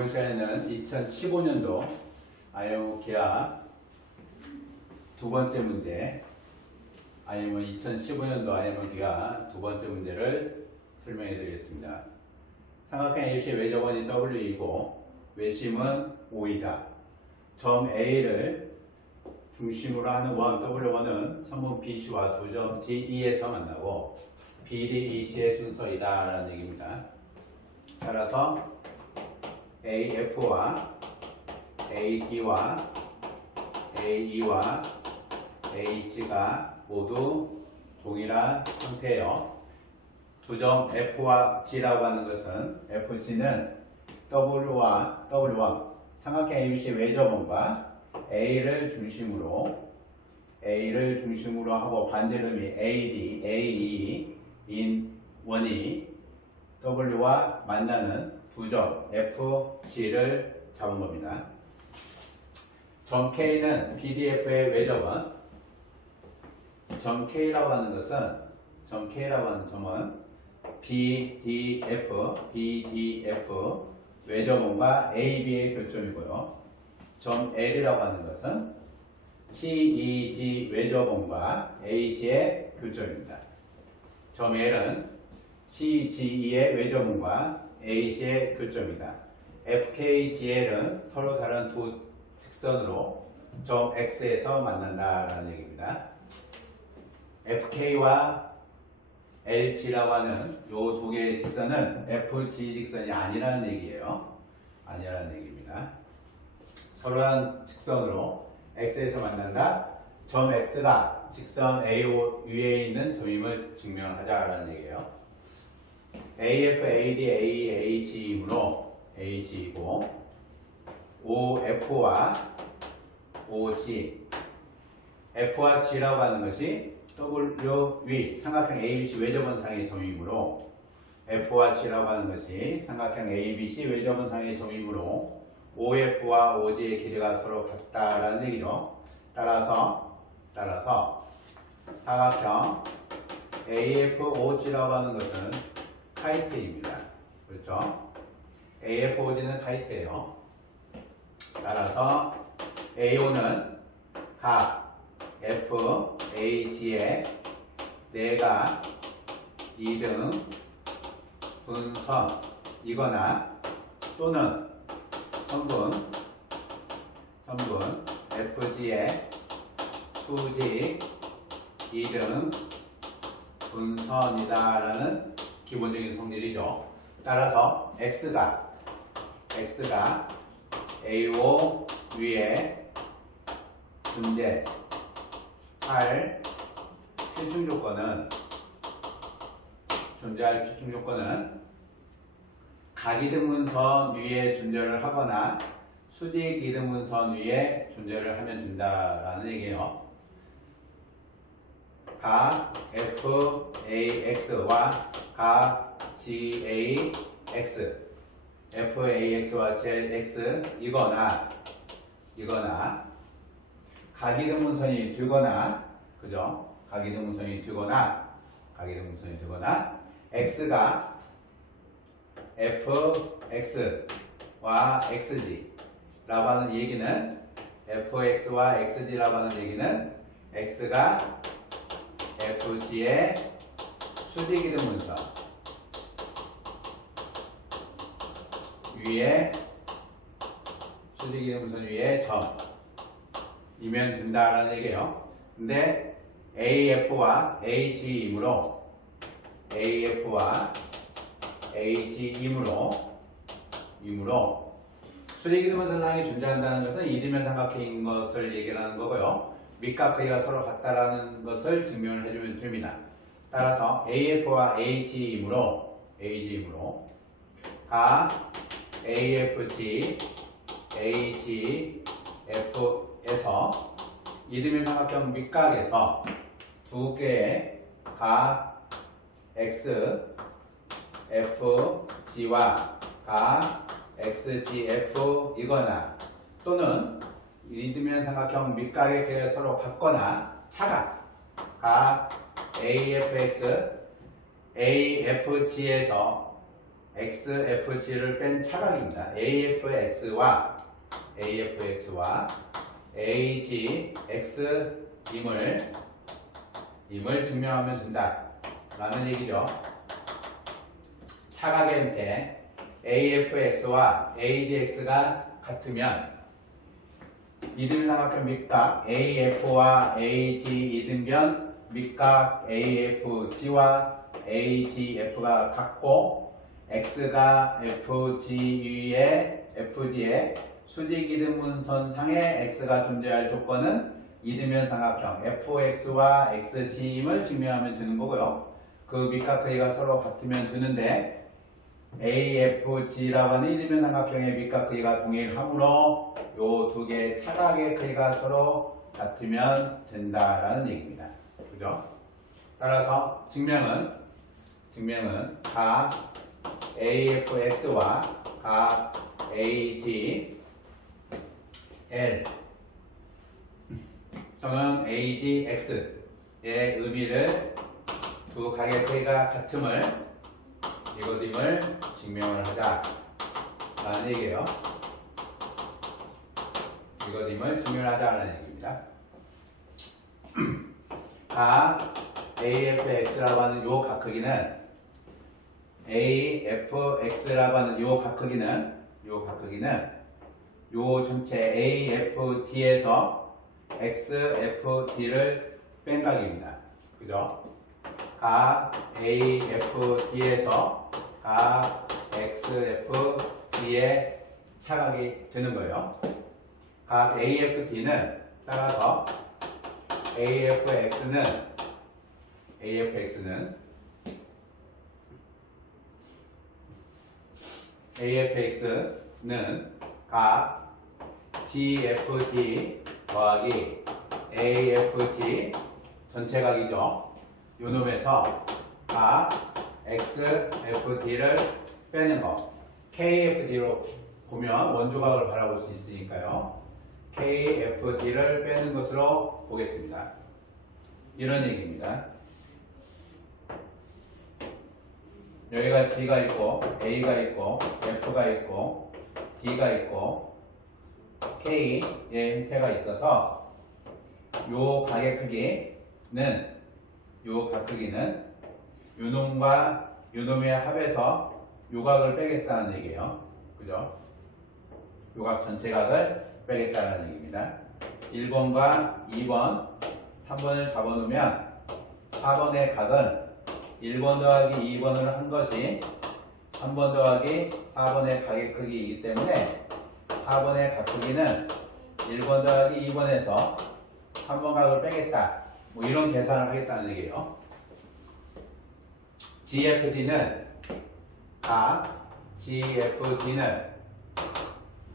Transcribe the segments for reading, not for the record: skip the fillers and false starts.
이번 시간에는 2015년도 IMO 기하 두 번째 문제, IMO 2015년도 IMO 기하 두 번째 문제를 설명해 드리겠습니다. 삼각형 ABC의 외접원이 W이고 외심은 O이다. 점 A를 중심으로 하는 원, W1은 선분 BC와 두 점 DE에서 만나고 BDEC의 순서이다 라는 얘기입니다. 따라서 AF와 AD와 AE와 H가 모두 동일한 형태예요. 두 점 F와 G라고 하는 것은 FG는 W와 W1 삼각형 ABC 외접원과 A를 중심으로 하고 반지름이 AD, AE인 원이 W와 만나는 두 점 FG를 잡은 겁니다. 점 K는 BDF의 외접원. 점 K라고 하는 점은 BDF 외접원과 AB의 교점이고요. 점 L이라고 하는 것은 CEG 외접원과 AC의 교점입니다. 점 L은 CGE의 외접원과 AC의 교점이다. FKGL은 서로 다른 두 직선으로 점 X에서 만난다라는 얘기입니다. FK와 LG라고 하는 이 두 개의 직선은 FG 직선이 아니라는 얘기예요. 아니라는 얘기입니다. 서로 다른 직선으로 X에서 만난다. 점 X가 직선 AO 위에 있는 점임을 증명하자라는 얘기예요. AF, AD, AE, H이므로 H이고 OF와 OG F와 G라고 하는 것이 W 삼각형 ABC 외접원상의 점이므로 F와 G라고 하는 것이 삼각형 ABC 외접원상의 점이므로 OF와 OG의 길이가 서로 같다라는 얘기죠. 따라서 삼각형 AFOG라고 하는 것은 카이트입니다. 그렇죠? AFOG는 카이트예요. 따라서 AO는 각 FAG의 내가 2등 분선이거나 또는 선분 FG의 수직 2등 분선이다라는 기본적인 성질이죠. 따라서 X가 AO 위에 존재할 필충 조건은 각이등분선 위에 존재를 하거나 수직 이등분선 위에 존재를 하면 된다라는 얘기예요. 각 FAX와 각 GAX FAX와 ZX 이거나 각이등분선이 되거나 그죠? 각이등분선이 되거나 X가 FX와 XG라고 하는 얘기는 FX와 XG라고 하는 얘기는 X가 FG의 수직이등분선 위에 점이면 된다라는 얘기예요. 근데 AF와 H이므로 수직이등분선상이 존재한다는 것은 이등변 삼각형인 것을 얘기하는 거고요. 밑과 크기가 서로 같다라는 것을 증명을 해주면 됩니다. 따라서 AF와 H이므로 각 AFG, HF에서 이등변 삼각형 밑각에서 두 개의 각 X, FG와 각 XGF이거나 또는 이등변 삼각형 밑각의 크기가 서로 같거나 차각 각 AFX, AFG에서 XFG를 뺀 차각입니다. AFX와 AGX임을 증명하면 된다 라는 얘기죠. 차각의 형태 AFX와 AGX가 같으면 이등변삼각형 밑각 AF와 AG 이등변 밑각 AFG와 AGF가 같고 X가 FG의 수직이등분선상에 X가 존재할 조건은 이등변 삼각형 FX와 XG임을 증명하면 되는 거고요. 그 밑각 크기가 서로 같으면 되는데 AFG라고 하는 이등변 삼각형의 밑각 크기가 동일하므로 요 두 개의 차각의 크기가 서로 같으면 된다라는 얘기입니다. 그죠? 따라서 증명은 각 AFX와 각 AGL 또는 AGX의 의미를 두 각의 크기가 같음을 이것임을 증명을 하자라는 얘기예요. 이것임을 증명을 하자라는 얘기입니다. 각 AFX라고 하는 요 각크기는 AFX라고 하는 요 각크기는 요 전체 AFD에서 XFD를 뺀 각입니다. 그죠? 각 AFD에서 각 XFD의 차각이 되는 거예요. 각 AFD는 따라서 AFX는 각 GFD 더하기 AFG 전체 각이죠. 요 놈에서 각 XFD를 빼는 거. KFD로 보면 원조각을 바라볼 수 있으니까요. KFD를 빼는 것으로 보겠습니다. 이런 얘기입니다. 여기가 G가 있고 A가 있고 F가 있고 D가 있고 K의 형태가 있어서 요 각의 크기는 요놈과 요놈의 합해서 요각을 빼겠다는 얘기예요. 그죠? 요각 전체 각을 빼겠다는 얘기입니다. 1번과 2번, 3번을 잡아놓으면 4번의 각은 1번 더하기 2번을 한 것이 3번 더하기 4번의 각의 크기이기 때문에 4번의 각 크기는 1번 더하기 2번에서 3번 각을 빼겠다. 뭐 이런 계산을 하겠다는 얘기예요. GFD는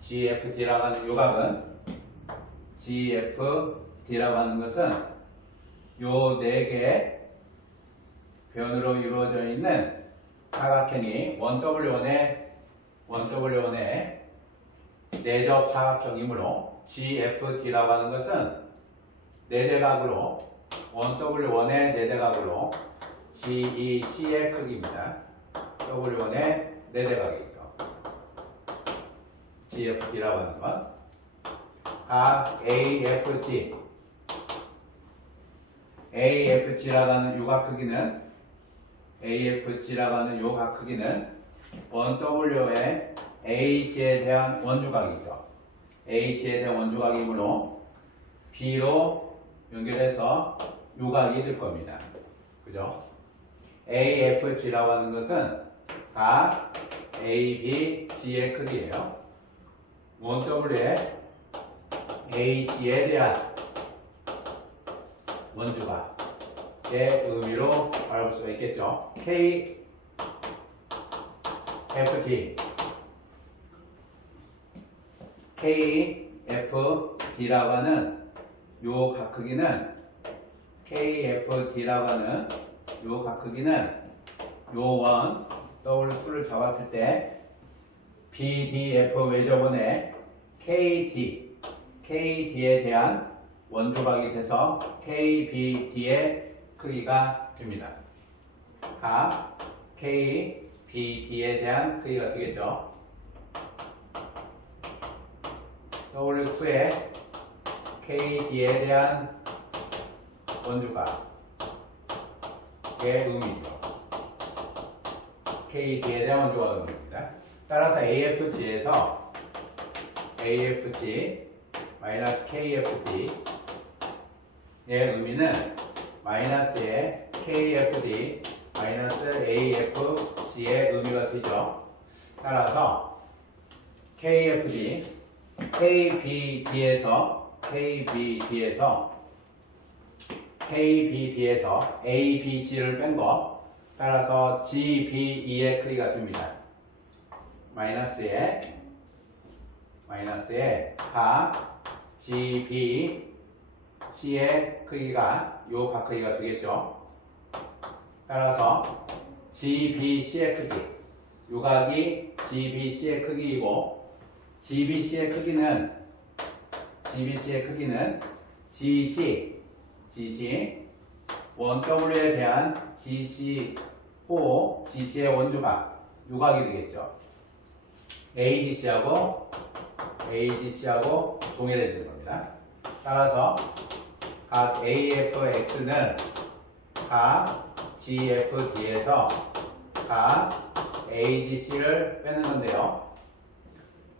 GFD라고 하는 요각은 GFD라고 하는 것은 요 4개의 변으로 이루어져 있는 사각형이 1W1의 내적 사각형이므로 GFD라고 하는 것은 4대각으로 1W1의 4대각으로 GEC의 크기입니다. W1의 4대각이죠. GFD라고 하는 것. 각 AFG라고 하는 요각 크기는 요각 크기는 1W의 H에 대한 원조각이죠. H에 대한 원조각이므로 B로 연결해서 요각이 될 겁니다. 그죠? AFG라고 하는 것은 각 ABG의 크기예요. 1W의 H에 대한 원조각의 의미로 바라볼 수가 있겠죠. KFD라고 하는 요 각 크기는 요 원 W2를 잡았을 때 BDF 외접원의 KD에 대한 원조각이 돼서 KBD의 크기가 됩니다. 각 BD에 대한 크기가 되겠죠. W2의 KD에 대한 원주각의 의미죠. KD에 대한 원주각의 의미입니다. 따라서 AFG에서 AFG 마이너스 KFD의 의미는 마이너스의 KFD 마이너스 AFG의 의미가 되죠. 따라서 KFD KBD에서 ABG를 뺀 거 따라서 GBE의 크기가 됩니다. 마이너스에 각 GBC의 크기가 요 각 크기가 되겠죠. 따라서 GBC의 크기 요 각이 GBC의 크기이고 GBC의 크기는 GC 1W에 대한 GC 호 GC의 원주각 요각이 되겠죠. AGC하고 동일해지는 겁니다. 따라서 각 AFX는 각 GFD에서 각 AGC를 빼는 건데요.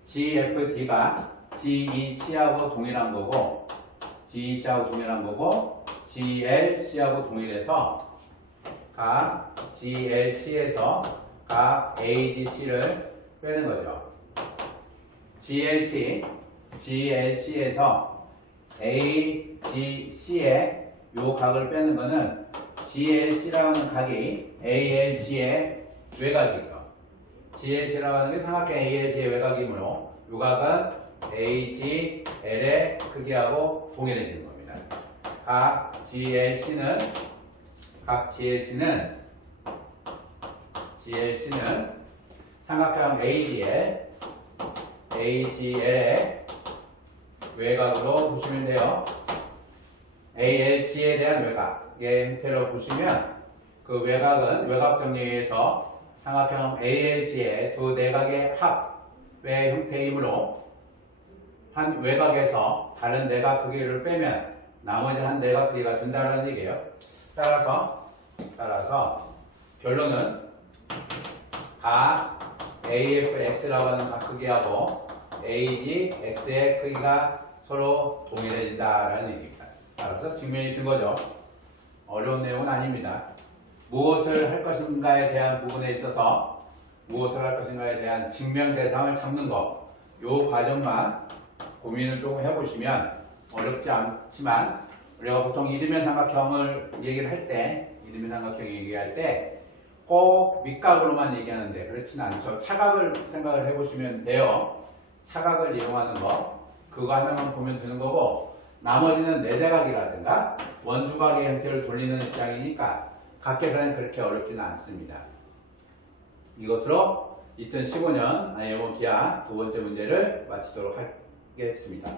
GFD가 GEC하고 동일한 거고 GLC하고 동일해서 각 GLC에서 각 AGC를 빼는 거죠. GLC에서 AGC의 요 각을 빼는 거는 GLC라는 각이 ALG의 외곽이죠. GLC라고 하는 게 삼각형 ALG의 외곽이므로 요 각은 AGL의 크기하고 동일해지는 겁니다. 각 GLC는 삼각형 AGL의 외곽으로 보시면 돼요. ALG에 대한 외곽의 형태로 보시면 그 외곽은 외곽 정리에서 삼각형 ALG의 두 내각의 합의 형태이므로 한 외곽에서 다른 내각 크기를 빼면 나머지 한 내각 크기가 된다는 얘기예요. 따라서 결론은 각 AFX라고 하는 각 크기하고 AGX의 크기가 서로 동일해진다라는 얘기입니다. 따라서 증명이 된 거죠. 어려운 내용은 아닙니다. 무엇을 할 것인가에 대한 부분에 있어서 무엇을 할 것인가에 대한 증명 대상을 찾는 것, 요 과정만 고민을 조금 해보시면 어렵지 않지만 우리가 보통 이등변 삼각형을 얘기를 할 때, 꼭 밑각으로만 얘기하는데 그렇지는 않죠. 차각을 생각을 해보시면 돼요. 차각을 이용하는 거, 그거 하나만 보면 되는 거고 나머지는 내대각이라든가 원주각의 형태를 돌리는 입장이니까 각계산은 그렇게 어렵지는 않습니다. 이것으로 2015년 IMO 기하 두 번째 문제를 마치도록 하겠습니다.